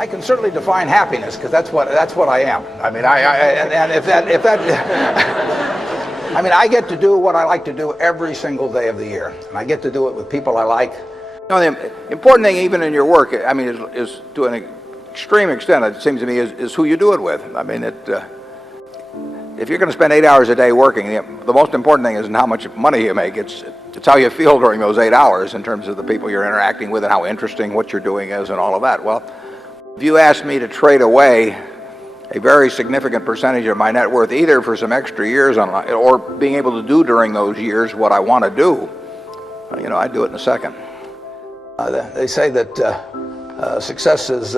I can certainly define happiness because that's what I am. I mean, and if that I mean, I get to do what I like to do every single day of the year, and I get to do it with people I like. You know, the important thing, even in your work, I mean, is to an extreme extent, it seems to me, is who you do it with. I mean, if you're going to spend 8 hours a day working, the most important thing isn't how much money you make. It's how you feel during those 8 hours in terms of the people you're interacting with and how interesting what you're doing is and all of that. Well, if you asked me to trade away a very significant percentage of my net worth, either for some extra years or being able to do during those years what I want to do, you know, I'd do it in a second. They say that success is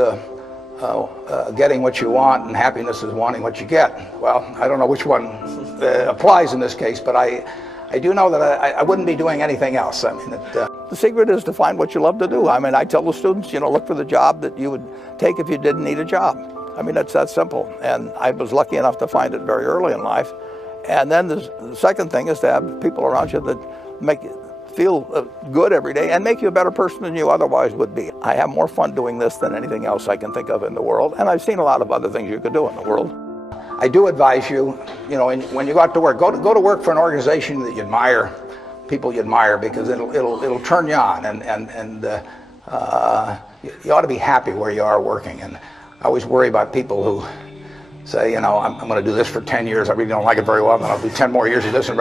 getting what you want and happiness is wanting what you get. Well, I don't know which one applies in this case, but I do know that I wouldn't be doing anything else. I mean, the secret is to find what you love to do. I mean, I tell the students, you know, look for the job that you would take if you didn't need a job. I mean, it's that simple. And I was lucky enough to find it very early in life. And then the second thing is to have people around you that make you feel good every day and make you a better person than you otherwise would be. I have more fun doing this than anything else I can think of in the world. And I've seen a lot of other things you could do in the world. I do advise you, you know, when you go out to work, go to work for an organization that you admire, people you admire, because it'll turn you on, and you ought to be happy where you are working. And I always worry about people who say, you know, I'm going to do this for 10 years. I really don't like it very well, and I'll do 10 more years of this. I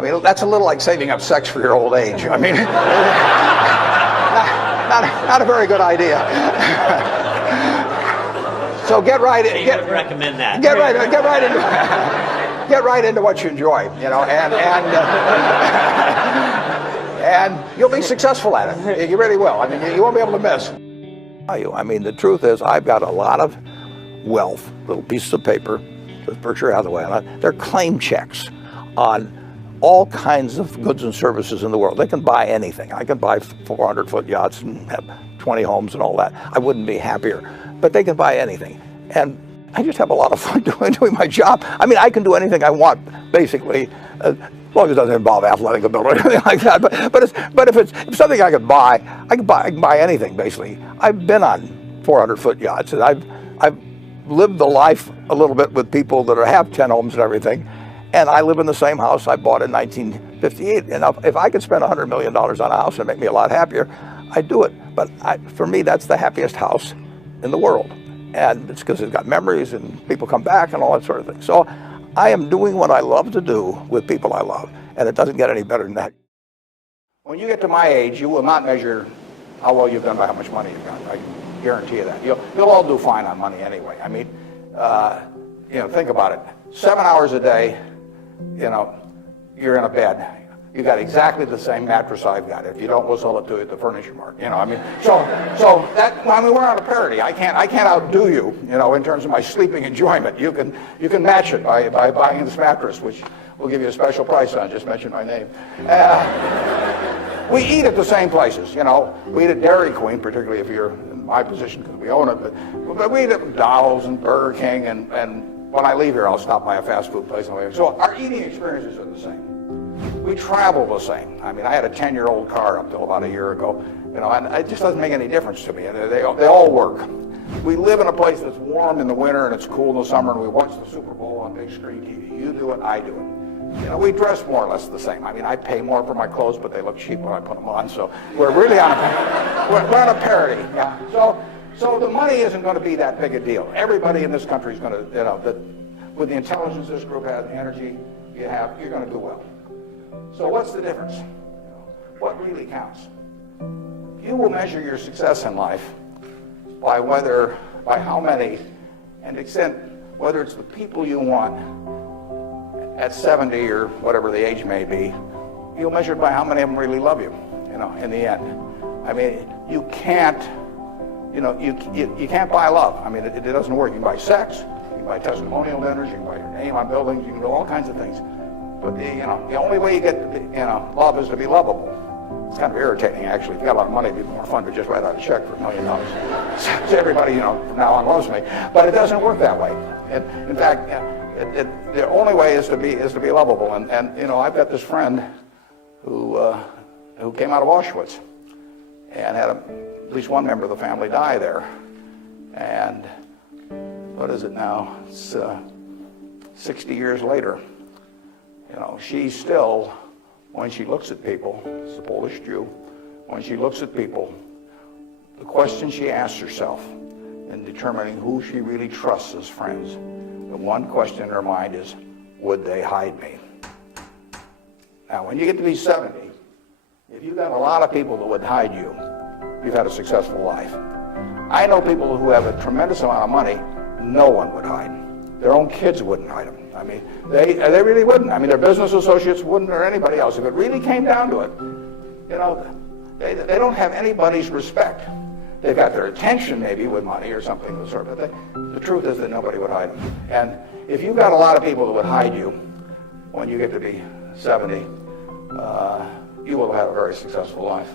mean, that's a little like saving up sex for your old age. I mean, not a very good idea. So get right in. You would recommend that. Get right into what you enjoy, you know, and you'll be successful at it. You really will. I mean, you won't be able to miss. I mean, the truth is, I've got a lot of wealth, little pieces of paper with Berkshire Hathaway on it. They're claim checks on all kinds of goods and services in the world. They can buy anything. I can buy 400-foot yachts and have 20 homes and all that. I wouldn't be happier. But they can buy anything. And I just have a lot of fun doing my job. I mean, I can do anything I want, basically, as long as it doesn't involve athletic ability or anything like that. But if it's something I can buy, I can buy anything, basically. I've been on 400-foot yachts, and I've lived the life a little bit with people that have 10 homes and everything. And I live in the same house I bought in 1958. And if I could spend $100 million on a house and make me a lot happier, I'd do it. But for me, that's the happiest house in the world. And it's because it's got memories and people come back and all that sort of thing. So I am doing what I love to do with people I love. And it doesn't get any better than that. When you get to my age, you will not measure how well you've done by how much money you've got. I can guarantee you that. You'll all do fine on money anyway. I mean, you know, think about it. 7 hours a day, you know, you're in a bed. You got exactly the same mattress I've got. If you don't, we'll sell it to you at the furniture mart. You know, I mean, so that, I mean, we're on a parity. I can't outdo you, you know, in terms of my sleeping enjoyment. You can match it by buying this mattress, which we'll give you a special price on. Just mention my name. We eat at the same places. You know, we eat at Dairy Queen, particularly if you're in my position because we own it. But we eat at McDonald's and Burger King, and when I leave here, I'll stop by a fast food place. So our eating experiences are the same. We travel the same. I mean, I had a 10-year-old car up till about a year ago, you know, and it just doesn't make any difference to me. They all work. We live in a place that's warm in the winter and it's cool in the summer, and we watch the Super Bowl on big screen TV. You do it, I do it. You know, we dress more or less the same. I mean, I pay more for my clothes, but they look cheap when I put them on. So we're really on a parity. Yeah. So the money isn't going to be that big a deal. Everybody in this country is going to, you know, with the intelligence this group has, the energy you have, you're going to do well. So what's the difference? What really counts? You will measure your success in life by how many, and extent whether it's the people you want at 70 or whatever the age may be. You'll measure it by how many of them really love you, you know, in the end. I mean, you can't, you know, you can't buy love. I mean, it doesn't work. You can buy sex, you can buy testimonial dinners, you can buy your name on buildings, you can do all kinds of things. But the only way you get love is to be lovable. It's kind of irritating, actually. If you got a lot of money, it'd be more fun to just write out a check for $1 million. So everybody, you know, from now on loves me. But it doesn't work that way. In fact, the only way is to be lovable. And you know, I've got this friend who came out of Auschwitz and had at least one member of the family die there. And what is it now? It's 60 years later. You know, she still, when she looks at people, it's a Polish Jew, when she looks at people, the question she asks herself in determining who she really trusts as friends, the one question in her mind is, would they hide me? Now, when you get to be 70, if you've got a lot of people that would hide you, you've had a successful life. I know people who have a tremendous amount of money, no one would hide. Their own kids wouldn't hide them. I mean, they really wouldn't. I mean, their business associates wouldn't, or anybody else. If it really came down to it, you know, they don't have anybody's respect. They've got their attention maybe with money or something of the sort, but the truth is that nobody would hide them. And if you've got a lot of people that would hide you when you get to be 70, you will have a very successful life.